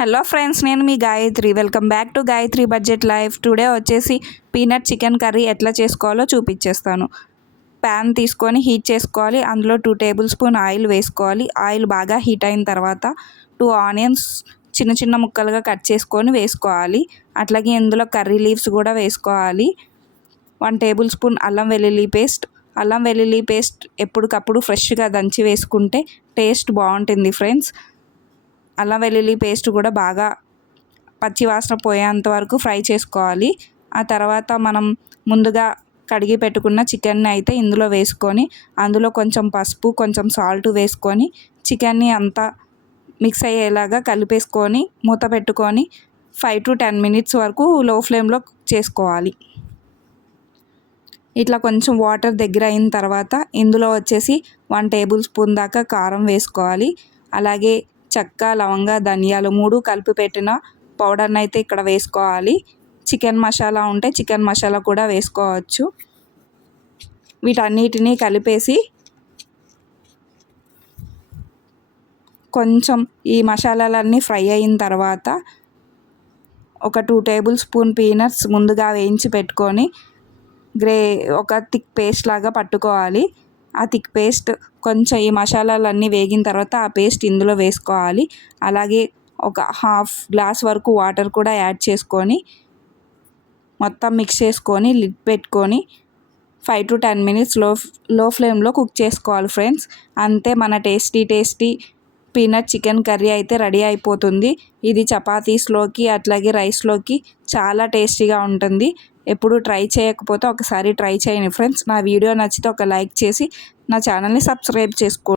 Hello friends, నేను మీ Gayatri. Welcome back to Gayatri budget life. Today వచ్చేసి పీనట్ చికెన్ కర్రీ ఎట్లా చేసుకోవాలో చూపించేస్తాను. ప్యాన్ తీసుకొని హీట్ చేసుకోవాలి. అందులో 2 టేబుల్ స్పూన్ ఆయిల్ వేసుకోవాలి. ఆయిల్ బాగా హీట్ అయిన తర్వాత 2 ఆనియన్స్ చిన్న చిన్న ముక్కలుగా కట్ చేసుకొని వేసుకోవాలి. అట్లాగే ఇందులో కర్రీ లీవ్స్ కూడా వేసుకోవాలి. 1 టేబుల్ స్పూన్ అల్లం వెల్లుల్లి పేస్ట్. అల్లం వెల్లుల్లి పేస్ట్ ఎప్పటికప్పుడు ఫ్రెష్గా దంచి వేసుకుంటే టేస్ట్ బాగుంటుంది ఫ్రెండ్స్. అల్లం వెల్లుల్లి పేస్ట్ కూడా బాగా పచ్చి వాసన పోయేంత వరకు ఫ్రై చేసుకోవాలి. ఆ తర్వాత మనం ముందుగా కడిగి పెట్టుకున్న చికెన్ని అయితే ఇందులో వేసుకొని, అందులో కొంచెం పసుపు, కొంచెం సాల్ట్ వేసుకొని చికెన్ని అంతా మిక్స్ అయ్యేలాగా కలిపేసుకొని మూత పెట్టుకొని 5 to 10 మినిట్స్ వరకు లో ఫ్లేమ్లో చేసుకోవాలి. ఇట్లా కొంచెం వాటర్ దగ్గర అయిన తర్వాత ఇందులో వచ్చేసి 1 టేబుల్ స్పూన్ దాకా కారం వేసుకోవాలి. అలాగే చెక్క, లవంగ, ధనియాలు 3 కలిపి పెట్టిన పౌడర్ని అయితే ఇక్కడ వేసుకోవాలి. చికెన్ మసాలా ఉంటే చికెన్ మసాలా కూడా వేసుకోవచ్చు. వీటన్నిటినీ కలిపేసి కొంచెం ఈ మసాలాలన్నీ ఫ్రై అయిన తర్వాత ఒక 2 టేబుల్ స్పూన్ పీనట్స్ ముందుగా వేయించి పెట్టుకొని ఒక థిక్ పేస్ట్ లాగా పట్టుకోవాలి. ఆ థిక్ పేస్ట్ కొంచెం ఈ మసాలాలన్నీ వేగిన తర్వాత ఆ పేస్ట్ ఇందులో వేసుకోవాలి. అలాగే ఒక హాఫ్ గ్లాస్ వరకు వాటర్ కూడా యాడ్ చేసుకొని మొత్తం మిక్స్ చేసుకొని లిడ్ పెట్టుకొని 5 to 10 మినిట్స్ లో ఫ్లేమ్లో కుక్ చేసుకోవాలి ఫ్రెండ్స్. అంతే, మన టేస్టీ పీనట్ చికెన్ కర్రీ అయితే రెడీ అయిపోతుంది. ఇది చపాతీస్లోకి అట్లాగే రైస్లోకి చాలా టేస్టీగా ఉంటుంది. ఎప్పుడు ట్రై చేయకపోతే ఒకసారి ట్రై చేయండి ఫ్రెండ్స్. నా వీడియో నచ్చితే ఒక లైక్ చేసి నా ఛానల్ని సబ్స్క్రైబ్ చేసుకోండి.